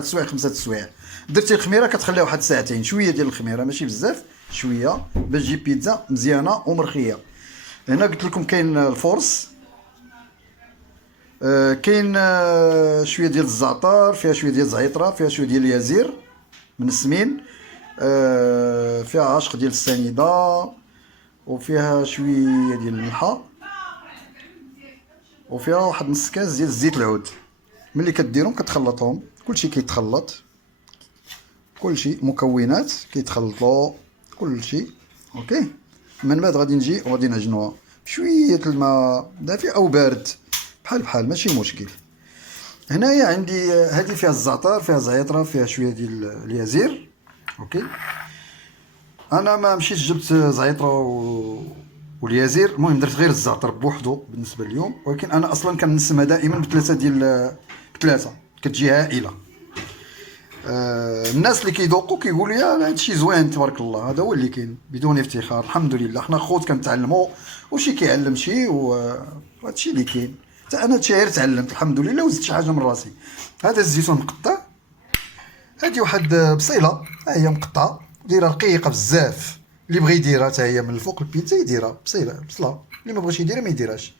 السوايع 5 السوايع. درتي الخميره كتخليها واحد ساعتين، شويه ديال الخميره ماشي بزاف، شويه باش تجي بيتزا مزيانه ومرخيه. هنا قلت لكم كاين الفورس، كاين شويه ديال الزعتر، فيها شويه ديال الزعيطره، فيها شويه ديال اليازير من السمين، فيها عشق ديال السنيده، وفيها شويه ديال الملحه، وفيها واحد نص كاس ديال الزيت العود. ملي كديرهم كتخلطهم، كلشي كيتخلط، كلشي مكونات كيتخلطوا كلشي. اوكي، من بعد غادي نجي وغادي نعجنوها بشويه الماء دافي او بارد، بحال ماشي مشكل. هنايا عندي هذه فيها الزعتر، فيها زعيطره، فيها شويه ديال اليازير. اوكي، انا ما مشيتش جبت زعيطره واليازير، المهم درت غير الزعتر بوحدو بالنسبه اليوم، ولكن انا اصلا كنسمها دائما بثلاثه كتجي هائله. الناس اللي كيذوقوا كيقولوا يا هادشي زوين تبارك الله، هذا هو اللي كاين بدون افتخار. الحمد لله حنا خوت كنتعلموا، وشي كيعلم شي، وهادشي اللي كاين. حتى انا غير تعلمت الحمد لله وزدت شي حاجه من راسي. هذا الزيتون مقطع، هادي واحد بصيله ها هي مقطعه، دايره رقيقه بزاف. اللي بغى يديرها حتى هي من الفوق البيتزا يديرها بصله، اللي ما بغاش يديرها ما يديرهاش.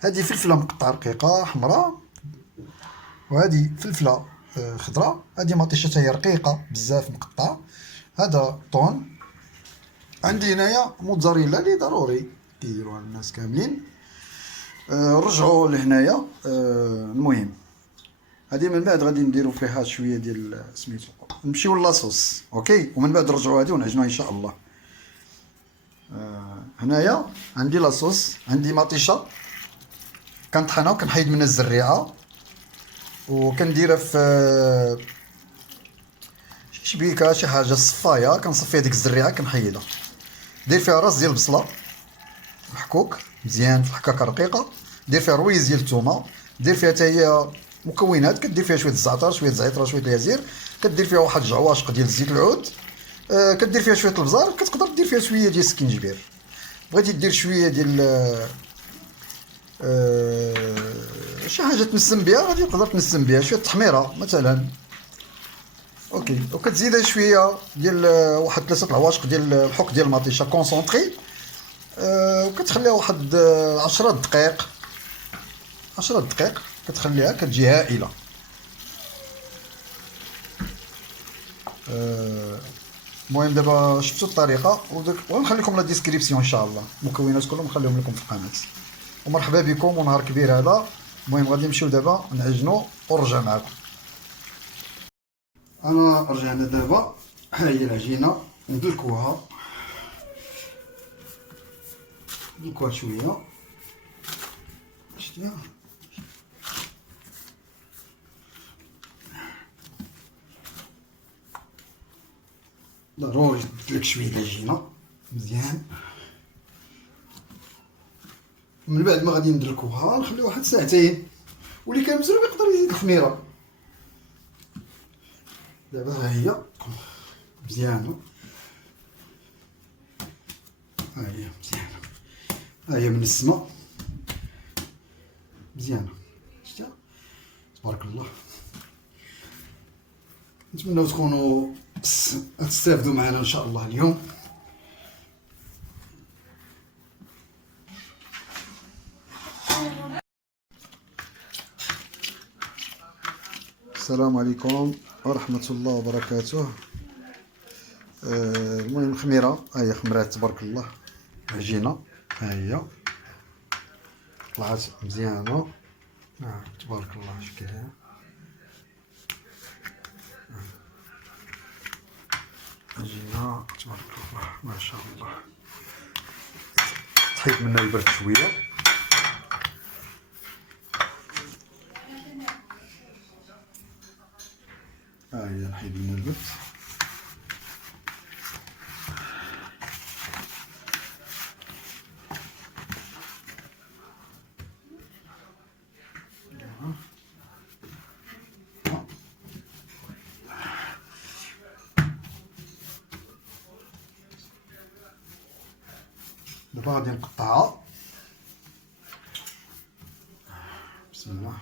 هادي فلفله مقطعه رقيقه حمراء، وهذه فلفله خضراء. هذه مطيشه حتى هي رقيقه بزاف مقطعه. هذا طون. عندي هنايا موتزاريلا اللي ضروري كيديروها الناس كاملين. رجعوا لهنايا. المهم هذه من بعد غادي نديروا فيها شويه ديال سميتو، نمشيو لاصوص. اوكي، ومن بعد نرجعوا هذه ونعجنوها ان شاء الله. هنايا عندي لاصوص، عندي مطيشه كنطحنها وكنحيد منها الزريعه، وكنديرها في شبيكه شي حاجه صفايه، كنصفي هذيك الزريعه كنحيدها. دير فيها راس ديال البصله محكوك مزيان في الحكاكه رقيقه، دير فيها رويز ديال الثومه، دير فيها حتى هي مكونات، كدير فيها شويه الزعتر، شويه الزعتره، شويه اليازير، كدير فيها واحد الجعواشق ديال الزيت العود، كدير فيها شويه البزار، كتقدر دير فيها شويه ديال السكينجبير. بغيتي دير شويه ديال شي حاجه تنسم بها غادي تقدر تنسم بها، شويه التحميره مثلا. اوكي، وكتزيدها شويه ديال واحد 3 العواشق ديال الحك ديال المطيشه كونسونطري، وكتخليها واحد 10 دقائق. 10 دقائق كتخليها كتجي هائله. المهم دابا شفتوا الطريقه، ونخليكم لا ديسكريبسيون ان شاء الله، المكونات كلهم نخليهم لكم في القناه. ومرحبا بكم ونهار كبير هذا. المهم غادي نمشيو دابا نعجنوا ونرجع معكم. انا رجعنا دابا، ها هي العجينه ندلكوها شويه. شتيها ضروري تدلك شويه العجينه مزيان. من بعد ما غادي ندلكوها نخليو واحد ساعتين، واللي كان مزروب يقدر يزيد الخميره. دابا ها هي مزيانه، ها هي مزيانه، ها هي من السما مزيانه. شتيها تبارك الله. نتمنى تكونوا تستافدوا معنا ان شاء الله اليوم. السلام عليكم ورحمه الله وبركاته. المهم الخميره ها هي خمرات تبارك الله، عجينه ها هي طلعت مزيانه. تبارك الله شكلها عجينه تبارك الله ما شاء الله. تحيد منها البرد شويه. ها هي نحيد منها البرد. دابا غادي نقطعها. بسم الله.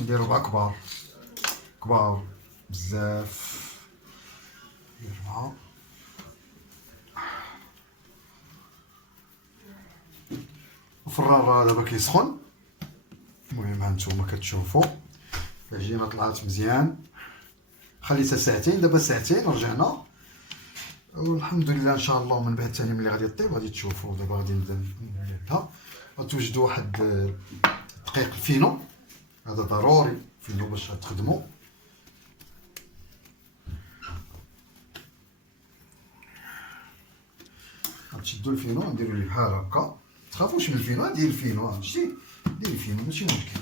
ندير 4 كبار كبار بزاف. 4. الفران راه دابا كيسخن. المهم هانتوما كتشوفوا العجينه طلعت مزيان، خليتها ساعتين، دابا ساعتين رجعنا والحمد لله. ان شاء الله من بعد ثاني ملي غادي طيب غادي تشوفوا. دابا غادي نبدا نولدها. غتوجدوا واحد دقيق الفينو، هذا ضروري فينو باش تخدموا. غتشدوا الفينو نديروا ليه بحال هكا، تخافوش من الفينو، دير الفينو شتي، دير الفينو ماشي مشكل.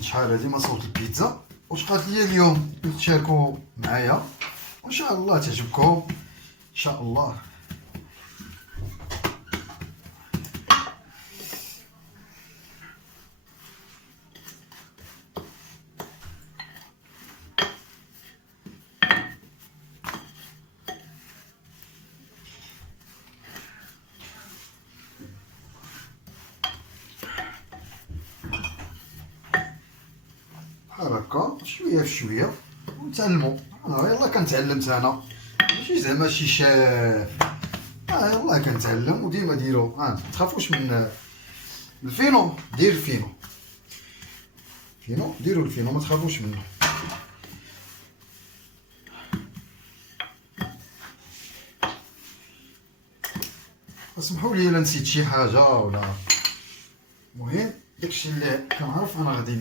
شحال هادي ما صوت البيتزا واش قالت لي اليوم تشاركوا معايا وان شاء الله تعجبكم ان شاء الله. بحال هكا شويه في شويه ونتعلموا. يلاه كنتعلمت انا، ماشي زعما شي شاف. يلاه كنتعلم وديما ديروا. متخافوش من الفينو، دير الفينو، ديروا الفينو ما تخافوش منه. اسمحوا لي الا نسيت شي حاجه ولا. المهم داكشي اللي كنعرف انا غادي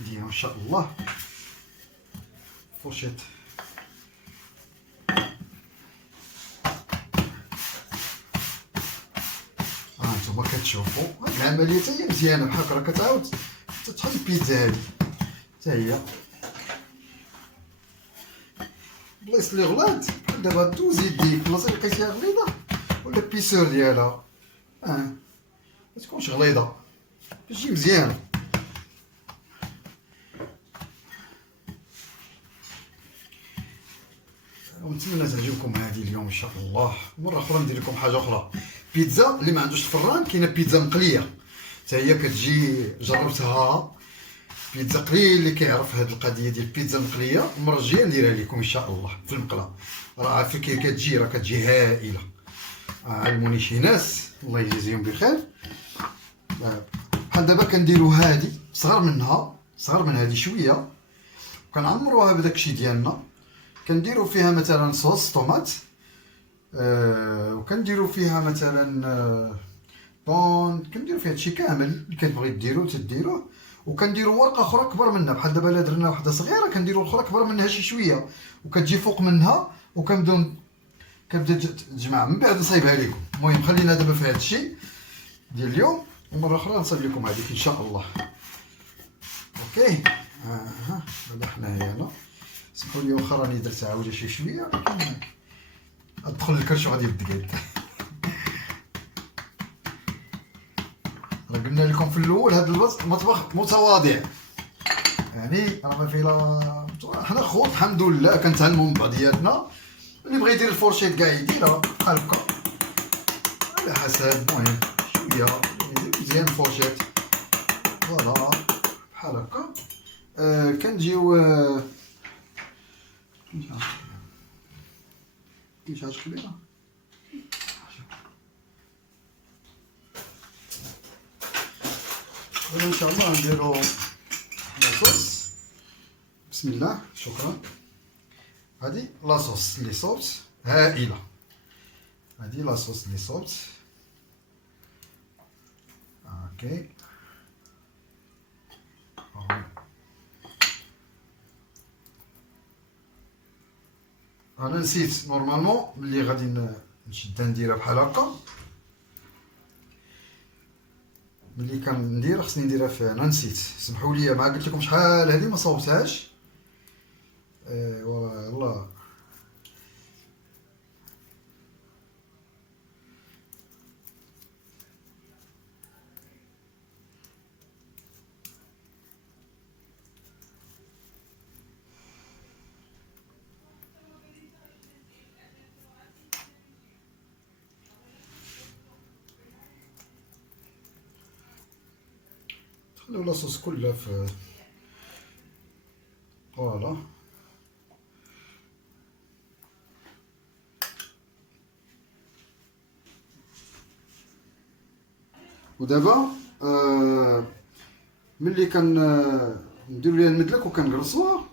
نديرو ان شاء الله. فورشيت نتوما كتشوفوا هاد العمليه حتى هي مزيانه بحال هكا، كتعاود تطحن البيتزا هادي حتى هي. البلايص اللي غلات بحال دابا دوز يديك البلاصه اللي لقيتيها غليظه ولا البيسور ديالها ما تكونش غليظه باش تجي مزيانه. ونتمنى تعجبكم هذه اليوم ان شاء الله. مره اخرى ندير لكم حاجه اخرى، بيتزا اللي ما عندوش الفران كاينه بيتزا مقليه حتى هي كتجي، جربتها بيتزا قليل اللي كيعرف هذه القضيه ديال البيتزا المقليه. المره الجايه نديرها لكم ان شاء الله في المقله. راه عارف كي كتجي هائله. علموني شي ناس الله يجزيهم بخير. بحال دابا كنديروا هذه صغر من هذه شويه، كنعمروها بداكشي ديالنا، كنديروا فيها مثلا صوص طوماط، وكنديروا فيها مثلا طون، كنديروا فيها هادشي كامل اللي كتبغي ديروه تديروه. وكنديروا ورقه اخرى كبر منها، بحال دابا الا درنا وحده صغيره كنديروا الاخرى كبر منها شي شويه وكتجي فوق منها كنبدا تجمع من بعد نصايبها لكم. المهم خلينا دابا في هادشي ديال اليوم ومره اخرى نصايب لكم هذيك ان شاء الله. اوكي هذا حنايا هنا. سمحوا لي واخا راني درت عاوجه شي شويه، ولكن ادخل الكرش وغادي يبدقد. راه قلنا لكم في الاول هذا المطبخ متواضع، يعني راه ما فيه لا. حنا خوت الحمد لله كنتعلموا من بعضياتنا. اللي بغى يدير الفورشيت كاع يديرها بحال هكا على حسب. المهم شويه مزيان الفورشيت فوالا بحال هكا. كنجيو كاين شي حاجه كبيره. ان شاء الله نديرو لاصوص. بسم الله. شكرا. هادي لاصوص اللي صوبت هائله، هادي لاصوص اللي صوبت. اوكي انا نسيت نورمالمون ملي غادي نشدها نديرها بحال هكا. ملي كندير خصني نديرها في، انا نسيت سمحوا لي، ما قلت لكم شحال هذه ما صوبتهاش. والله نخليو لاصوص كلها في فوالا. ودابا ملي نديرو ليها المدلك وكنقرصوها،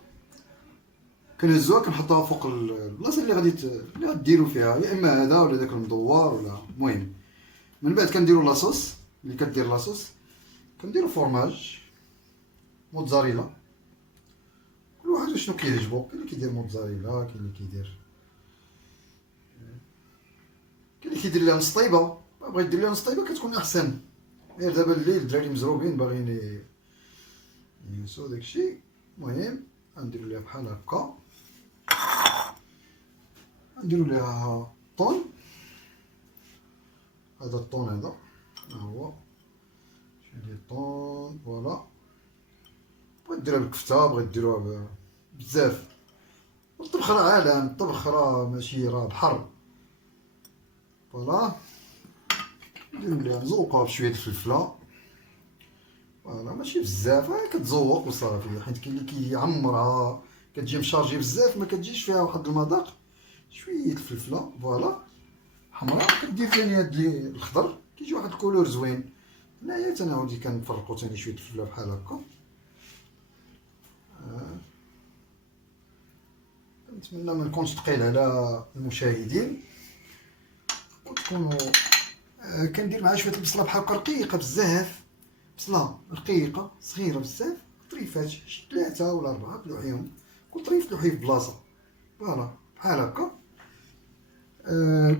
كنهزوها كنحطوها فوق البلاصه اللي اللي غديرو فيها، يا اما هذا ولا داك المدور ولا المهم. من بعد كنديرو لاصوص. ملي كدير لاصوص كنديرو فورماج موتزاريلا، كل واحد شنو كيعجبو. كاين اللي كيدير موتزاريلا، كاين اللي كيدير ليها مسطيبه. بغا يدير ليها مسطيبه كتكون احسن. غير دابا الليل الدراري مزروبين باغيين ينسو داكشي. المهم غنديرو ليها بحال هكا، نديرو ليها طون. هذا الطون هذا ها هو شويه ديال الطون فوالا. بغيت ديرها بالكفته، بغيت ديروها بزاف. الطبخ راه عالم، الطبخ راه ماشي راه بحر فوالا. نديرو ليها نزوقوها بشويه الفلفله فوالا، ماشي بزاف، كتزوق وصافي. حيت كاين اللي كيعمرها كتجي مشارجي بزاف، ما كتجيش فيها واحد المذاق. شويه الفلفله فوالا حمراء، كدير ثاني هاد الخضر كيجي واحد الكولور زوين. هنايا تنعاودي كنفرقو ثاني شويه الفلفله بحال هكا. كنتمنى ما نكونش ثقيل على المشاهدين وتكونوا. كندير معها شويه البصله بحال هكا رقيقه بزاف، بصله رقيقه صغيره بزاف، طريفات شي 3 ولا 4 تلوحيهم، كل طريف تلوحيه في بلاصه فوالا بحال هكا.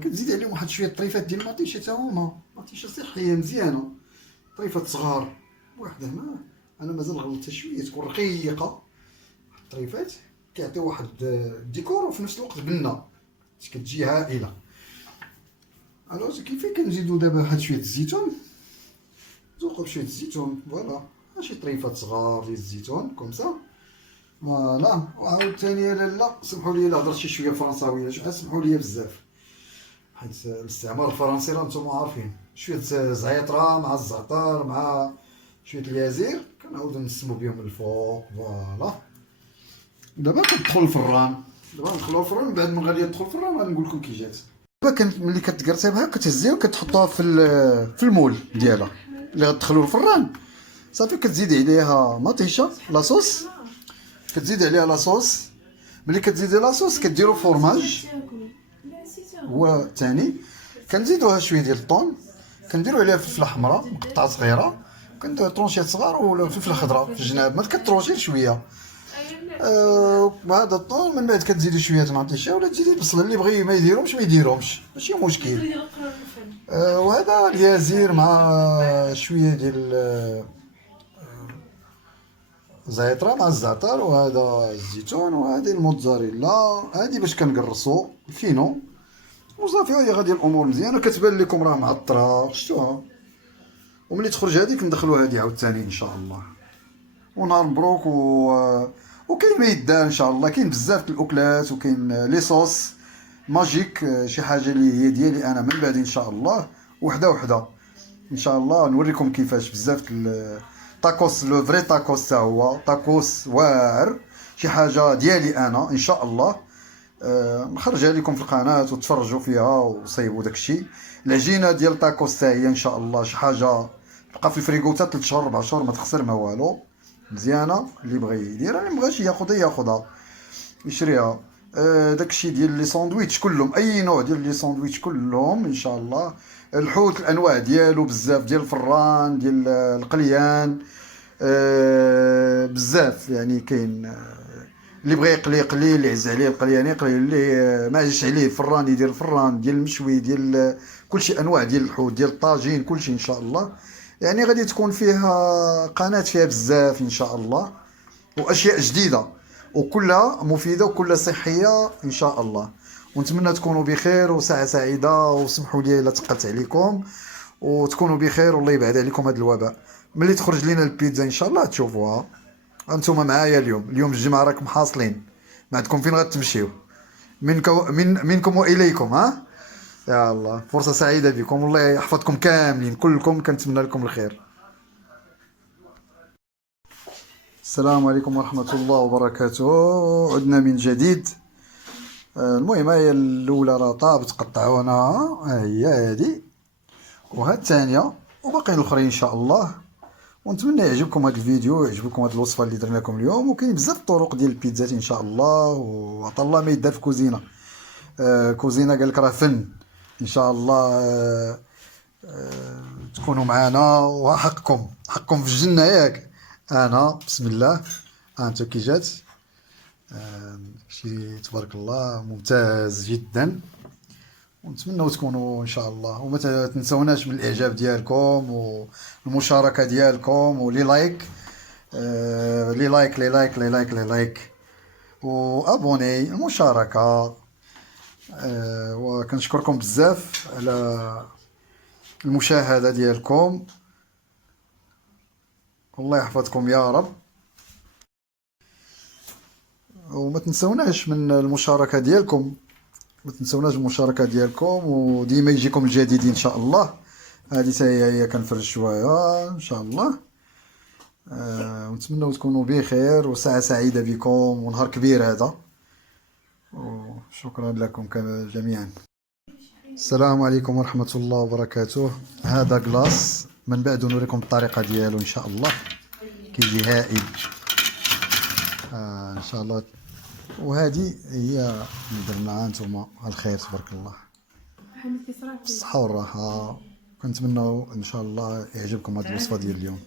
كتزيد عليهم واحد شويه طريفات ديال المطيشه حتى هما مطيشه صحيه مزيانه، طريفات صغار واحد هنا. انا مازال غلطتها شويه تكون رقيقه. الطريفات كيعطيو واحد الديكور وفي نفس الوقت بنه كتجي هائله. الوغ كيفاه كنزيدو دابا واحد شويه الزيتون، نزوقو بشويه الزيتون فوالا، شي طريفات صغار ديال الزيتون كومسا فوالا. وعاود ثاني يا لاله سمحوا لي الا هضرت شي شويه فرنساويه، سمحوا لي بزاف حيت الاستعمار الفرنسي راه نتوما عارفين. شويه زعيطره مع الزعتر مع شويه اليازير كنعاودو نسمو بهم الفوق فوالا. دابا كتدخل الفران، دابا ندخلوها الفران. من بعد من غادي تدخل الفران غنقول لكم كي جات. دابا ملي كتقرصيها بحال كتهزيها وكتحطوها في المول ديالها اللي غتدخلو الفران. صافي كتزيدي عليها مطيشه لاصوص، كتزيد عليها لاصوص. ملي كتزيدي لاصوص كديرو فورماج هو الثاني. كنزيدوها شويه ديال الطون، كنديرو عليها فلفله حمراء مقطعه صغيره، كنديرو طرونشيات صغار ولا فلفله خضراء في الجناب، ما كتروشي شويه. هذا الطون. من بعد كتزيدي شويه المطيشه ولا تزيدي البصله، اللي بغي ما يديرهمش ما يديرهمش ماشي مشكل. وهذا اليازير مع شويه ديال زعتره مع الزعتر، وهذا الزيتون، وهذه الموتزاريلا. هذه باش كنقرصو فينو وصافي. هي غادي الامور مزيانه، كتبان لكم راه معطره شفتوها. وملي تخرج هذيك ندخلوا هذه عاوتاني ان شاء الله. ونهار مبروك. وكاين ما يدار ان شاء الله. كاين بزاف الاكلات وكاين لي صوص ماجيك، شي حاجه اللي هي ديالي انا من بعد ان شاء الله، وحده وحده ان شاء الله نوريكم كيفاش. بزاف تاكوس لو فري تاكوس تا هو تاكوس واعر، شي حاجه ديالي انا ان شاء الله. نخرجها لكم في القناه وتفرجوا فيها وصيبوا داكشي. العجينه ديال تاكوس تا هي ان شاء الله شي حاجه تبقى في الفريغو حتى 3 شهور 4 شهور ما تخسر ما والو، مزيانه. اللي بغى يديرها اللي مبغاش ياخذها يشريها. داكشي ديال لي ساندويتش كلهم، اي نوع ديال لي ساندويتش كلهم ان شاء الله. الحوت الانواع ديالو بزاف، ديال الفران ديال القليان، بزاف يعني. كاين اللي بغى يقلي يقلي، اللي عز عليه القليان يقلي، اللي ما عزش عليه الفران يدير الفران ديال المشوي ديال كلشي. انواع ديال الحوت ديال الطاجين كلشي ان شاء الله. يعني غادي تكون فيها قناه فيها بزاف ان شاء الله، واشياء جديده وكلها مفيده وكلها صحيه ان شاء الله. ونتمنى تكونوا بخير وساعه سعيده، وسمحوا لي الا ثقلت عليكم، وتكونوا بخير والله يبعد عليكم هذا الوباء. ملي تخرج لينا البيتزا ان شاء الله تشوفوها. انتم معايا اليوم الجمعه راكم حاصلين، ما عندكم فين غتمشيو. منكم واليكم. ها يا الله، فرصه سعيده بكم، والله يحفظكم كاملين كلكم، كنتمنى لكم الخير. السلام عليكم ورحمة الله وبركاته. عدنا من جديد. المهم هي الأولى راه طابت قطعوناها، ها هي هادي، وها الثانية، وباقيين الأخرين إن شاء الله. ونتمنى يعجبكم هذا الفيديو، يعجبكم هذه الوصفة اللي درنا لكم اليوم. وكاين بزاف الطرق ديال البيتزات إن شاء الله، وعطا الله ما يدار في كوزينة. كوزينة قالك راه فن إن شاء الله. تكونوا معنا، وحقكم حقكم في الجنة ياك. أنا بسم الله، أنت كي جات. شي تبارك الله ممتاز جدا. ونتمنوا تكونوا ان شاء الله، وما تنسوناش من الاعجاب ديالكم والمشاركه ديالكم ولي لايك. لي لايك لي لايك لي لايك لي لايك وابوني المشاركه. وكنشكركم بزاف على المشاهده ديالكم. الله يحفظكم يا رب. وما تنسوناش من المشاركه ديالكم، ما تنسوناش المشاركه ديالكم، وديما يجيكم الجديد ان شاء الله. هذه هي كنفرج شويه ان شاء الله. ونتمنوا تكونوا بخير وساعه سعيده بكم ونهار كبير هذا. وشكرا لكم جميعا. السلام عليكم ورحمه الله وبركاته. هذا كلاص، من بعد نوريكم الطريقه ديالو ان شاء الله. كيجي هائل ان شاء الله. وهذه هي اللي درناها نتوما. الخير تبارك الله، بالصحة والراحة. كنتمنوا ان شاء الله يعجبكم هذه الوصفة ديال اليوم.